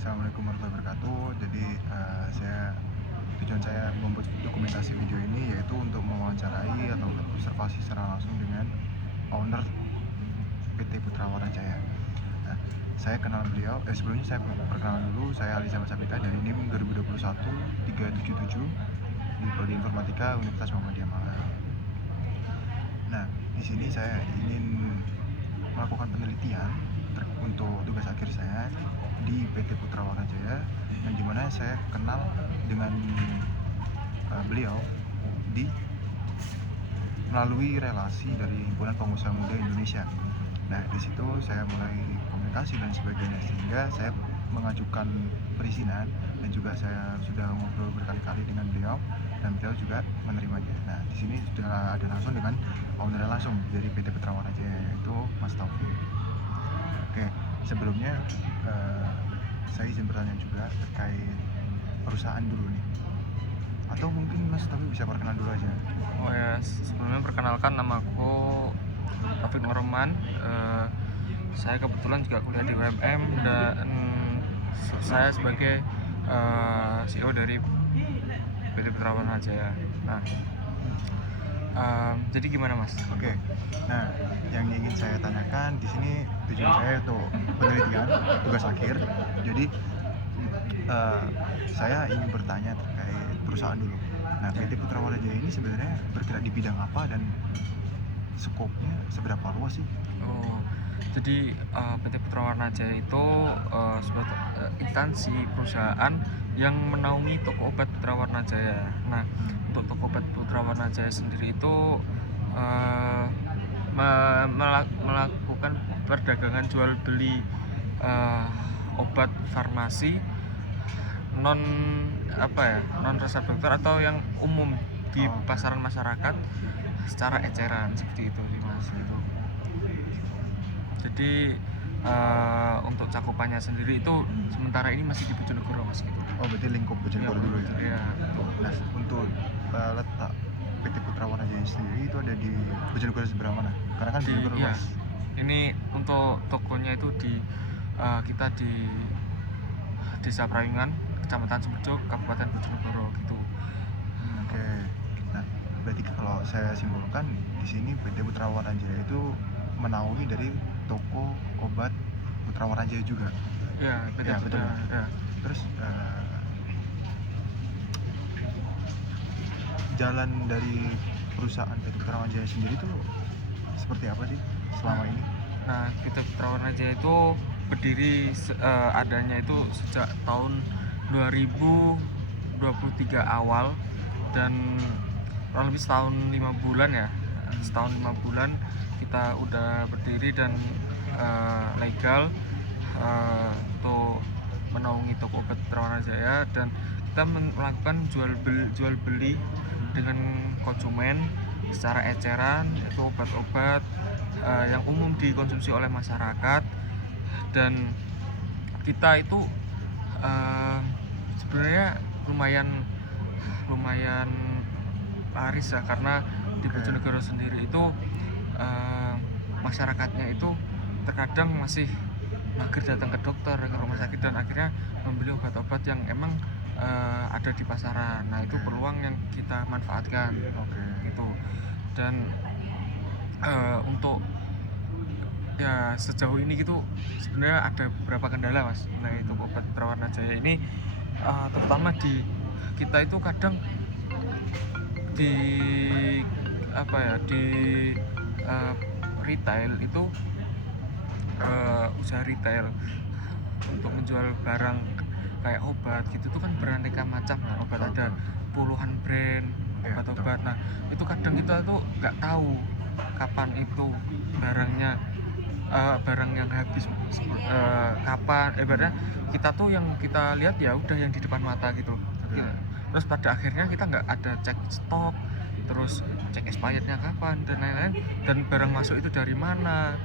Assalamualaikum warahmatullahi wabarakatuh. Jadi tujuan saya membuat dokumentasi video ini yaitu untuk mewawancarai atau observasi secara langsung dengan owner PT Putra Warna Jaya. Nah, saya kenal beliau. Sebelumnya saya perkenalan dulu. Saya Ali Zaman Sabita dari NIM 2021 377 di Prodi Informatika Universitas Muhammadiyah Malang. Nah, di sini saya ingin melakukan penelitian untuk tugas akhir saya di PT Putra Warna Jaya, yang dimana saya kenal dengan beliau melalui relasi dari Himpunan Pengusaha Muda Indonesia. Nah, di situ saya mulai komunikasi dan sebagainya, sehingga saya mengajukan perizinan dan juga saya sudah ngobrol berkali-kali dengan beliau dan beliau juga menerimanya. Nah, di sini sudah ada langsung dengan owner langsung dari PT Putra Warna Jaya, yaitu Mas Taufik. Oke, sebelumnya saya izin bertanya juga terkait perusahaan dulu nih. Atau mungkin Mas Taufik bisa perkenalan dulu aja. Oh ya, sebelumnya perkenalkan, namaku Taufik Noroman. Saya kebetulan juga kuliah di UMM dan saya sebagai CEO dari PT Putra Warna Jaya. Nah, jadi gimana Mas? Oke, nah yang ingin saya tanyakan di sini, tujuan saya untuk penelitian tugas akhir. Jadi saya ingin bertanya terkait perusahaan dulu. Nah, PT Putra Warna Jaya ini sebenarnya bergerak di bidang apa dan skopnya seberapa luas sih? Oh, jadi PT Putra Warna Jaya itu sebuah instansi perusahaan yang menaungi toko obat Putra Warna Jaya. Nah, untuk toko obat Putra Warna Jaya sendiri itu melakukan perdagangan jual beli obat farmasi non resep dokter atau yang umum di pasaran masyarakat secara eceran, seperti itu sih Mas. Gitu. Jadi untuk cakupannya sendiri itu sementara ini masih di Bojonegoro Mas gitu. Oh, berarti lingkup Bojonegoro dulu ya? Iya. Nah, untuk letak PT Putra Warna Jaya sendiri itu ada di Bojonegoro seberang mana? Karena kan Bojonegoro Iya. luas. Ini untuk tokonya itu kita di Desa Prayungan, Kecamatan Sumberjo, Kabupaten Bojonegoro gitu. Oke. Nah, berarti kalau saya simpulkan di sini PT Putra Warna Jaya itu menaungi dari toko obat Putra Warna Jaya juga. Iya, Ya, betul. Ya. Terus jalan dari perusahaan PT Putra Warna Jaya sendiri itu seperti apa sih selama ini? Nah, PT Putra Warna Jaya itu berdiri adanya itu sejak tahun 2023 awal, dan kurang lebih setahun 5 bulan ya. Setahun 5 bulan kita udah berdiri dan legal untuk menaungi toko obat Putra Warna Jaya, dan kita melakukan jual beli dengan konsumen secara eceran, yaitu obat-obat yang umum dikonsumsi oleh masyarakat. Dan kita itu sebenarnya lumayan laris ya, karena di Bojonegoro sendiri itu masyarakatnya itu terkadang masih mager datang ke dokter, ke rumah sakit, dan akhirnya membeli obat-obat yang emang ada di pasaran. Nah, itu peluang yang kita manfaatkan gitu. Dan untuk ya sejauh ini gitu sebenarnya ada beberapa kendala Mas mengenai toko obat Putra Warna Jaya ini, terutama di kita itu kadang di retail itu, usaha retail untuk menjual barang kayak obat gitu tuh kan beraneka macam. Nah, obat ada puluhan brand obat-obat. Nah, itu kadang kita tuh nggak tahu kapan itu barang yang habis kapan. Ibaratnya kita tuh yang kita lihat ya udah yang di depan mata gitu. Terus pada akhirnya kita nggak ada cek stok, terus cek expirednya kapan dan lain-lain, dan barang masuk itu dari mana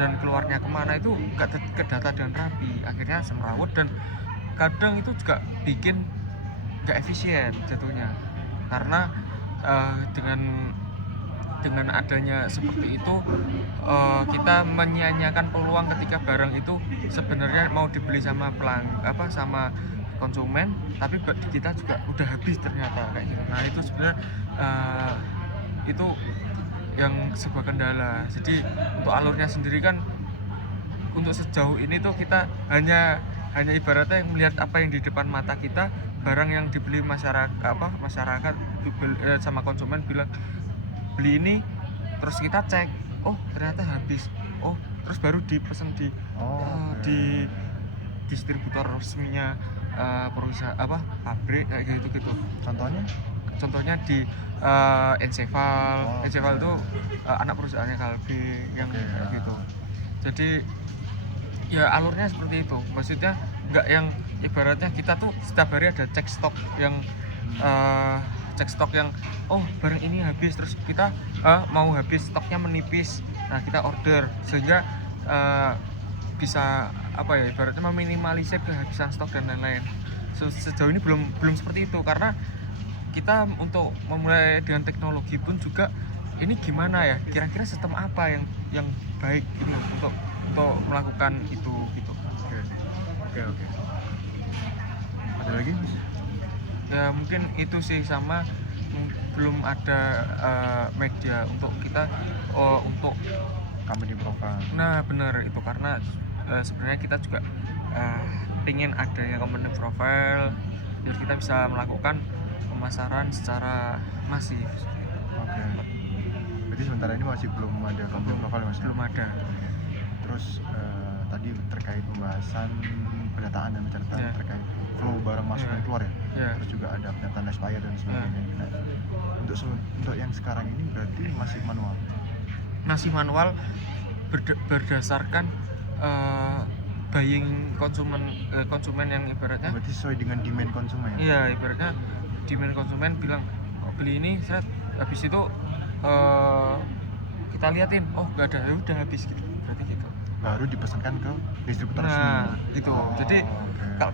dan keluarnya kemana itu nggak terdata dengan rapi. Akhirnya semrawut, dan kadang itu juga bikin nggak efisien jatuhnya, karena dengan dengan adanya seperti itu kita menyia-nyiakan peluang ketika barang itu sebenarnya mau dibeli sama sama konsumen, tapi kita juga udah habis ternyata kayak gitu. Nah itu sebenarnya eh, itu yang sebuah kendala. Jadi untuk alurnya sendiri kan untuk sejauh ini tuh kita hanya ibaratnya melihat apa yang di depan mata kita, barang yang dibeli masyarakat sama konsumen bilang beli ini, terus kita cek, oh ternyata habis, oh terus baru dipesan Oh, oke. di distributor resminya perusahaan pabrik kayak gitu. Contohnya? Contohnya di Enceval. Oh, Enceval oke. itu anak perusahaannya Kalbe yang Oke, kayak ya. gitu. Jadi ya alurnya seperti itu, maksudnya nggak yang ibaratnya kita tuh setiap hari ada cek stok yang oh barang ini habis, terus kita mau habis, stoknya menipis, nah kita order sehingga bisa ibaratnya meminimalisir kehabisan stok dan lain-lain. Sejauh ini belum seperti itu, karena kita untuk memulai dengan teknologi pun juga ini gimana ya, kira-kira sistem apa yang baik gitu untuk melakukan itu gitu. Oke. Ada lagi, Mas? Ya mungkin itu sih, sama belum ada media untuk kita untuk Company profile. nah benar itu, karena sebenarnya kita juga ingin adanya company profile biar kita bisa melakukan pemasaran secara masif. Oke. Berarti sementara ini masih belum ada company profile, Mas, ya? Belum ada. Terus tadi terkait pembahasan pendataan dan pencatatan Ya. terkait flow barang masuk Ya. dan keluar ya. Ya. Terus juga ada pendataan expired dan sebagainya. Nah, untuk yang sekarang ini berarti masih manual. Masih manual berdasarkan buying konsumen yang ibaratnya Berarti sesuai dengan demand konsumen. iya, ibaratnya demand konsumen bilang oh, beli ini seret, habis itu kita liatin oh nggak ada, ya udah habis gitu, berarti gitu. Baru dipesankan ke distributor resmi. Nah gitu. Oh, Jadi oke. kalau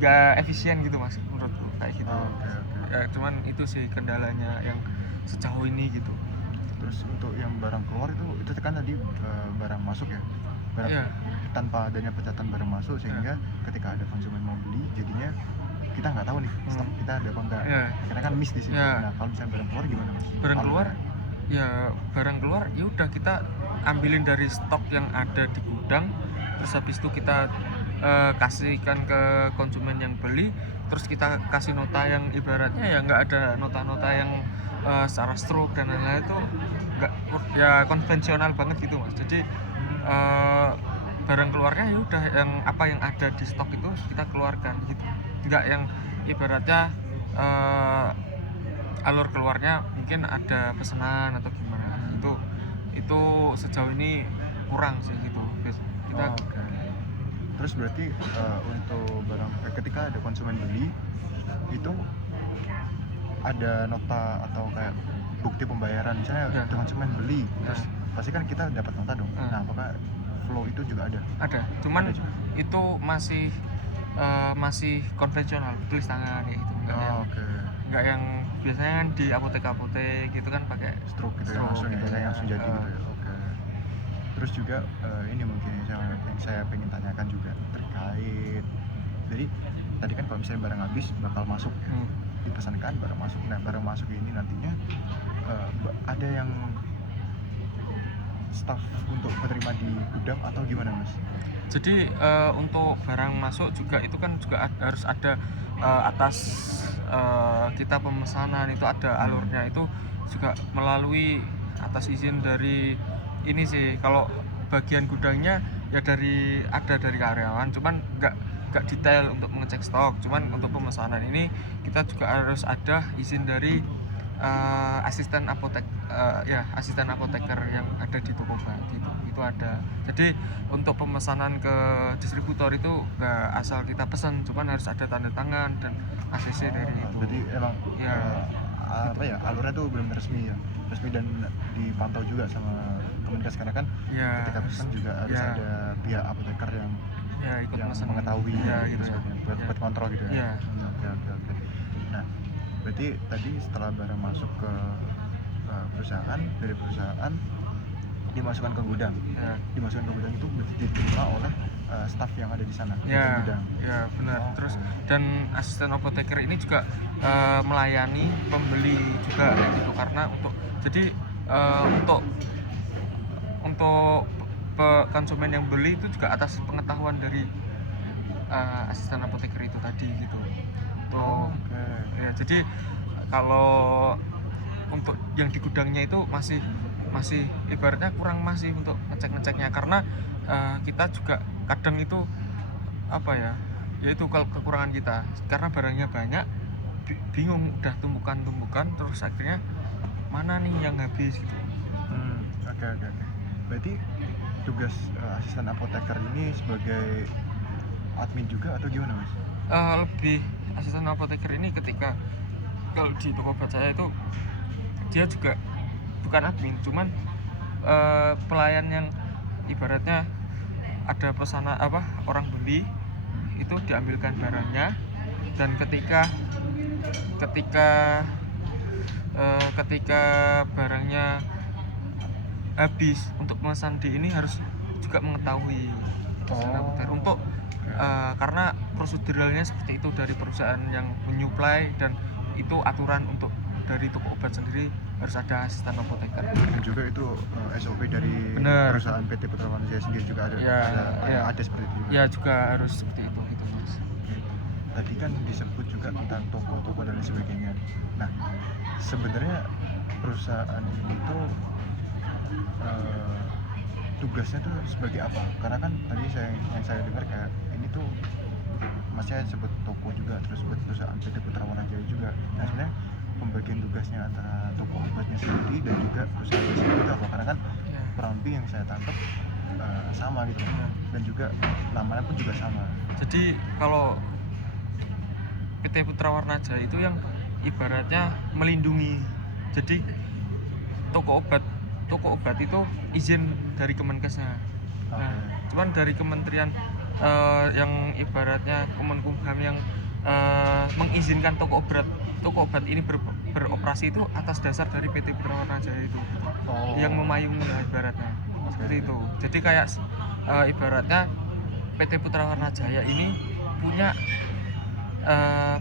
nggak efisien gitu mas menurutku kayak gitu. Oke. Ya cuman itu sih kendalanya yang sejauh ini gitu. Terus untuk yang barang keluar itu kan tadi barang masuk ya, barang Iya. tanpa adanya pencatatan barang masuk, sehingga ketika ada konsumen mau beli jadinya kita nggak tahu nih stok kita ada apa enggak, Iya. karena kan miss di situ. Iya. Nah kalau misalnya barang keluar gimana, Mas? Barang keluar Alurnya? ya barang keluar ya udah kita ambilin dari stok yang ada di gudang, terus habis itu kita kasihkan ke konsumen yang beli, terus kita kasih nota yang ibaratnya ya nggak ada nota-nota yang secara stroke dan lain-lain, itu nggak ya konvensional banget gitu mas. Jadi barang keluarnya ya udah yang apa yang ada di stok itu kita keluarkan gitu, nggak yang ibaratnya alur keluarnya mungkin ada pesanan atau gimana. Itu sejauh ini kurang sih gitu kita. Oke. Terus berarti untuk barang ketika ada konsumen beli itu ada nota atau kayak bukti pembayaran, misalnya Ya. konsumen beli Ya. terus pasti kan kita dapat nota dong. Nah apakah flow itu juga ada? Cuman Ada juga. itu masih konvensional, tulis tangan ya gitu, Oke. nggak yang biasanya kan di apotek gitu kan pakai Stroke gitu ya, stroke langsung gitu ya, ya. langsung jadi gitu ya. Oke. Terus juga ini mungkin yang saya pengen tanyakan juga terkait, jadi tadi kan kalau misalnya barang habis bakal masuk ya, dipesankan barang masuk. Nah barang masuk ini nantinya ada yang staff untuk menerima di gudang atau gimana, Mas? Jadi untuk barang masuk juga itu kan juga harus ada atas kita pemesanan itu ada alurnya, itu juga melalui atas izin dari ini sih. Kalau bagian gudangnya ya dari karyawan, cuman nggak detail untuk mengecek stok. Cuman untuk pemesanan ini kita juga harus ada izin dari asisten apoteker yang ada di toko obat itu ada. Jadi untuk pemesanan ke distributor itu nggak asal kita pesan, cuman harus ada tanda tangan dan ACC dari itu. Berarti emang Ya. alurnya tuh belum resmi dan dipantau juga sama komunitas, karena kan Ya, ketika pesan juga harus ya. ada pihak apoteker yang Ikut yang pesan. mengetahui Ya, gitu gitu ya. sebagainya, buat kontrol gitu ya. Ya. Oke. Nah berarti tadi setelah barang masuk ke perusahaan, dari perusahaan dimasukkan ke gudang. Ya, Dimasukkan ke gudang itu diterima oleh staf yang ada di sana di ya, gudang. ya benar. Oh, Terus oke. dan asisten apoteker ini juga melayani pembeli juga kayak gitu, karena jadi untuk konsumen yang beli itu juga atas pengetahuan dari asisten apoteker itu tadi gitu. Oh, Untuk oke. ya, jadi kalau untuk yang di gudangnya itu masih masih ibaratnya kurang masih untuk ngeceknya, karena kita juga kadang itu apa ya, yaitu kalau kekurangan kita karena barangnya banyak, bingung udah tumpukan terus akhirnya mana nih yang habis gitu. Oke, oke, oke. Berarti tugas asisten apoteker ini sebagai admin juga atau gimana, Mas? Lebih asisten apoteker ini ketika kalau di toko obat saya itu dia juga bukan admin, cuman pelayan yang ibaratnya ada pesanan orang beli itu diambilkan barangnya, dan ketika ketika barangnya habis untuk memesan di ini harus juga mengetahui asisten apoteker untuk karena proseduralnya seperti itu dari perusahaan yang menyuplai, dan itu aturan untuk dari toko obat sendiri harus ada asisten apoteker. Dan juga itu SOP dari Bener. perusahaan PT Putra Manusia sendiri juga ada Ya, ya. ada seperti itu juga. Ya juga harus seperti itu gitu Mas. Tadi kan disebut juga tentang toko-toko dan lain sebagainya. Nah, sebenarnya perusahaan itu tugasnya tuh sebagai apa? Karena kan tadi yang saya dengar kayak ini tuh masnya sebut toko juga, terus sebut perusahaan PT Putra Jaya juga. Nah, sebenarnya pembagian tugasnya antara toko obatnya sendiri dan juga perusahaan sendiri itu apa? Karena kan Ya. kurang lebih yang saya tangkap sama gitu, dan juga namanya pun juga sama. Jadi kalau PT Putra Warnajaya itu yang ibaratnya melindungi. Jadi toko obat itu izin dari Kemenkesnya. Nah, cuman dari kementerian yang ibaratnya Kemenkumham yang mengizinkan toko obat ini beroperasi itu atas dasar dari PT Putra Warnajaya itu, yang memayungi ibaratnya seperti itu. Jadi kayak ibaratnya PT Putra Warnajaya ini punya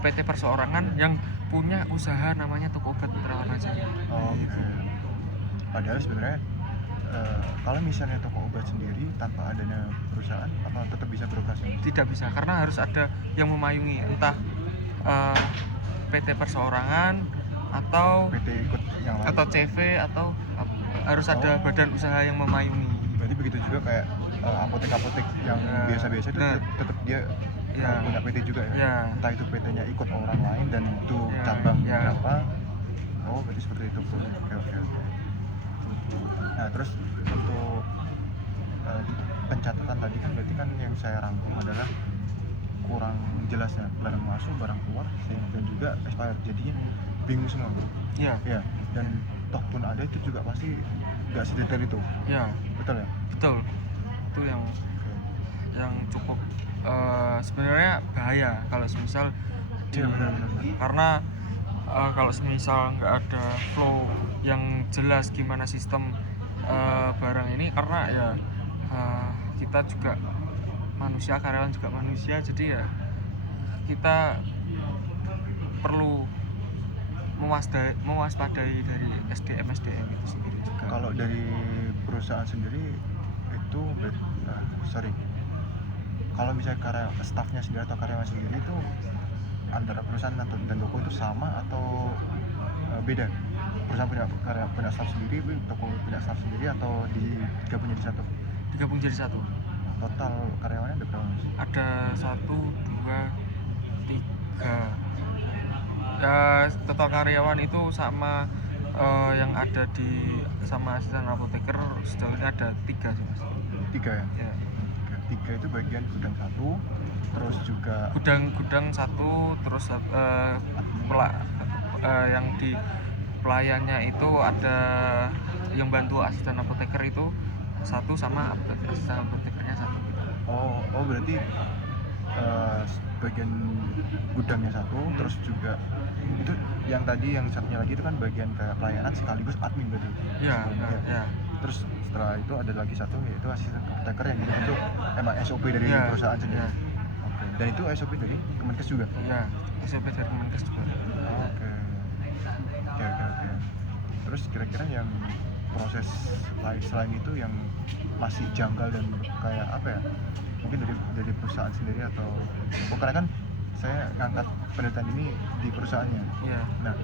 PT perseorangan yang punya usaha namanya toko obat Putra Warnajaya. Oke. Padahal sebenarnya kalau misalnya toko obat sendiri tanpa adanya perusahaan, apa tetap bisa beroperasi? Tidak bisa, karena harus ada yang memayungi, entah PT perseorangan atau PT ikut yang lain. atau CV atau harus ada badan usaha yang memayungi. Berarti begitu juga kayak apotek-apotek yang biasa-biasa itu Nah. tetap dia Ya. punya PT juga ya? Ya. Entah itu PT-nya ikut orang lain dan itu Ya, cabang ya. berapa. Oh, berarti seperti itu. Oke, oke, oke. Nah, terus untuk pencatatan tadi kan berarti kan yang saya rangkum adalah kurang jelasnya barang masuk, barang keluar, dan juga expired, jadinya bingung semua. Ya. Ya, dan toh pun ada itu juga pasti nggak sedetail itu. Ya, Betul ya? betul. Itu yang cukup sebenarnya bahaya kalau semisal Iya, benar-benar. karena kalau semisal nggak ada flow yang jelas gimana sistem barang ini, karena ya kita juga manusia, karyawan juga manusia, jadi ya kita perlu mewaspadai dari SDM itu sendiri juga. Kalau dari perusahaan sendiri itu kalau misalnya staffnya sendiri atau karyawan sendiri itu antara perusahaan dan toko itu sama atau beda? Perusahaan punya staff sendiri, toko punya staff sendiri, atau digabung jadi satu? Digabung jadi satu. Total karyawannya ada berapa, Mas? Ada 1, 2, 3. Ya, total karyawan itu sama yang ada sama asisten apoteker sejauh ini ada 3 sih Mas. 3 ya? Ya. 3 itu bagian gudang 1, terus juga Gudang 1, terus yang di pelayannya itu ada yang bantu asisten apoteker itu 1, sama asisten apotekernya 1. oh berarti bagian gudangnya satu, terus juga itu yang tadi yang satunya lagi itu kan bagian kayak pelayanan sekaligus admin berarti. Ya, Iya. ya, Terus setelah itu ada lagi satu yaitu asisten caretaker yang itu emang SOP dari ya, perusahaan sendiri. ya, Oke. Dan itu SOP dari Kemenkes juga. ya, SMP dari Kemenkes juga. Oke. Oke. Terus kira-kira yang proses lain selain itu yang masih janggal dan kayak apa ya? Mungkin dari perusahaan sendiri atau karena kan saya ngangkat penelitian ini di perusahaannya. Iya. Nah,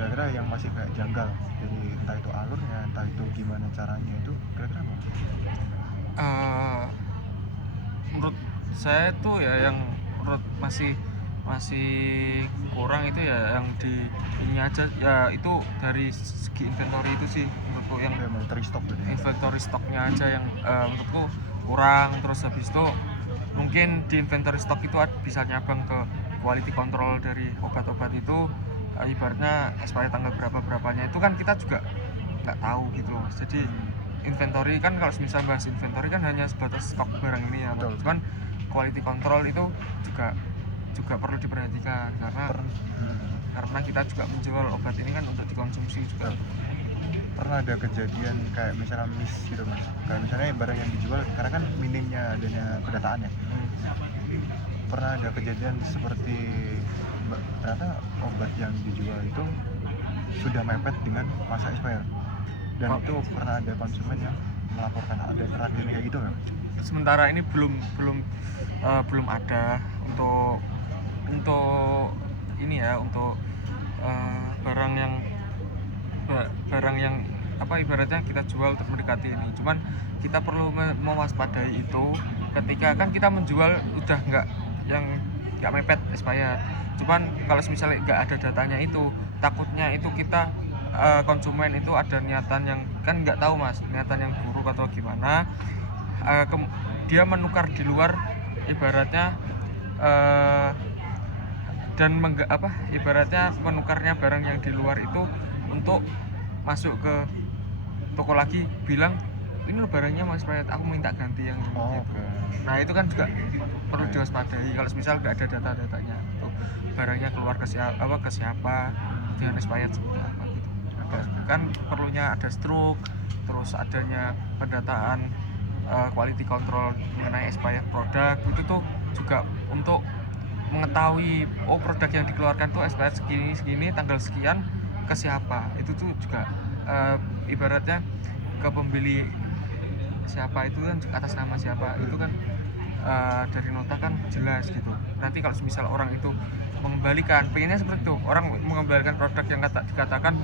kira-kira yang masih kayak janggal dari entah itu alurnya, entah itu gimana caranya itu kira-kira apa? Menurut saya tuh ya yang menurut masih kurang itu ya yang di ini aja ya, itu dari segi inventory itu sih menurutku, yang Kayak monetary stock gitu ya. inventory stoknya aja yang menurutku kurang. Terus habis itu mungkin di inventory stock itu bisa nyabang ke quality control dari obat-obat itu, ibaratnya expired tanggal berapanya itu kan kita juga nggak tahu gitu. Jadi inventory kan, kalau misal bahas inventory kan hanya sebatas stok barang ini ya. Betul. Cuman quality control itu juga perlu diperhatikan karena kita juga menjual obat ini kan untuk dikonsumsi juga. Pernah ada kejadian kayak misalnya miss gitu mas, kayak misalnya barang yang dijual karena kan minimnya adanya pendataan ya, pernah ada kejadian seperti ternyata obat yang dijual itu sudah mepet dengan masa expire dan itu pernah ada konsumen yang melaporkan, ada pernah kayak gitu nggak? Sementara ini belum ada untuk ini ya, untuk barang yang apa ibaratnya kita jual untuk mendekati ini. Cuman kita perlu mewaspadai itu ketika kan kita menjual udah nggak mepet expired. Cuman kalau misalnya nggak ada datanya itu, takutnya itu kita konsumen itu ada niatan yang kan nggak tahu mas, niatan yang buruk atau gimana, dia menukar di luar ibaratnya, dan ibaratnya menukarnya barang yang di luar itu untuk masuk ke toko lagi bilang ini lo barangnya mas expired, aku minta ganti yang gitu. Okay. Nah itu kan juga perlu diwaspadai kalau misal nggak ada data-datanya tuh, barangnya keluar ke siapa dengan expired seperti apa gitu. Kan perlunya ada stroke, terus adanya pendataan quality control mengenai expired produk itu tuh juga untuk mengetahui produk yang dikeluarkan tuh expired segini tanggal sekian ke siapa, itu tuh juga ibaratnya ke pembeli siapa itu kan atas nama siapa itu kan dari nota kan jelas gitu. Nanti kalau misal orang itu mengembalikan, pengennya seperti itu, orang mengembalikan produk yang dikatakan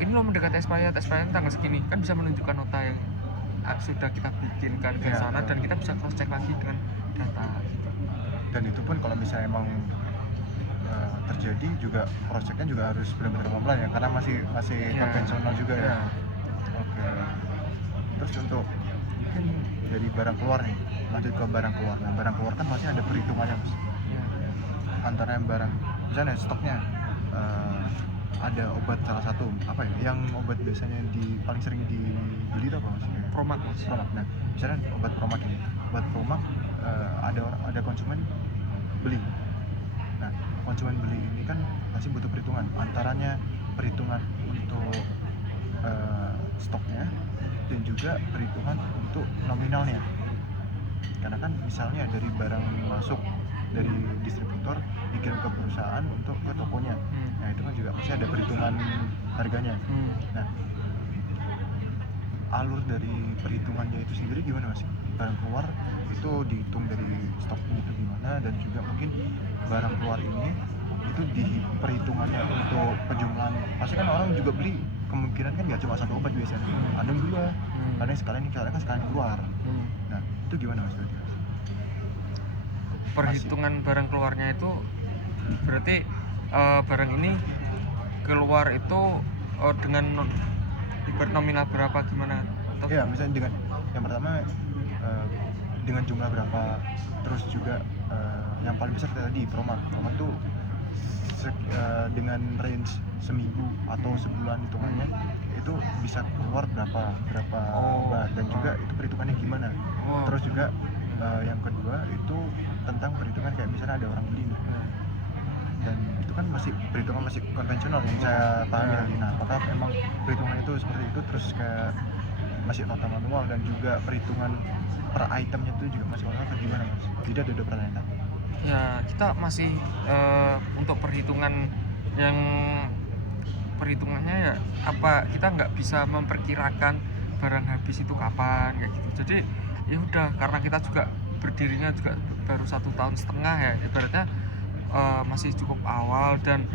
ini lo mendekati expired tanggal segini, kan bisa menunjukkan nota yang sudah kita bikinkan ke sana dan kita bisa cross check lagi dengan data gitu. Dan itu pun kalau misalnya emang terjadi juga cross checknya juga harus benar-benar pelan ya, karena masih konvensional juga ya. Oke. Terus untuk mungkin dari barang keluar nih, lanjut ke barang keluar. Nah, barang keluar kan pasti ada perhitungannya mas. Antara yang barang misalnya stoknya ada obat salah satu apa ya, yang obat biasanya paling sering dibeli itu apa mas? Promak mas. Nah misalnya obat Promak ini, ada konsumen beli. Nah konsumen beli ini kan pasti butuh perhitungan, antaranya perhitungan untuk stoknya dan juga perhitungan untuk nominalnya. Karena kan misalnya dari barang masuk dari distributor dikirim ke perusahaan untuk ke tokonya, nah itu kan juga pasti ada perhitungan harganya. Nah alur dari perhitungannya itu sendiri gimana mas? Barang keluar itu dihitung dari stoknya itu gimana, dan juga mungkin barang keluar ini itu di perhitungannya untuk penjumlahan, pasti kan orang juga beli kemungkinan kan nggak cuma satu obat biasanya, ada yang dua, karena sekalian keluar. Nah itu gimana mas? Perhitungan barang keluarnya itu berarti barang ini keluar itu dengan nominal berapa gimana? Iya, misalnya dengan yang pertama dengan jumlah berapa, terus juga yang paling besar tadi Promak itu dengan range seminggu atau sebulan hitungannya itu bisa keluar berapa obat, dan juga itu perhitungannya gimana. Terus juga yang kedua itu tentang perhitungan kayak misalnya ada orang beli nih, dan itu kan masih perhitungan masih konvensional yang saya pahami tadi. Nah, apakah emang perhitungan itu seperti itu, terus kayak masih nota manual dan juga perhitungan per itemnya itu juga masih manual atau gimana mas? Jadi ada dua pertanyaan tadi. Ya kita masih untuk perhitungannya ya apa, kita nggak bisa memperkirakan barang habis itu kapan kayak gitu. Jadi ya udah, karena kita juga berdirinya juga baru 1,5 tahun ya, ibaratnya masih cukup awal, dan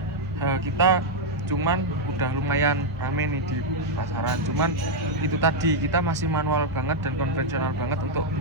kita cuman udah lumayan rame nih di pasaran. Cuman itu tadi, kita masih manual banget dan konvensional banget untuk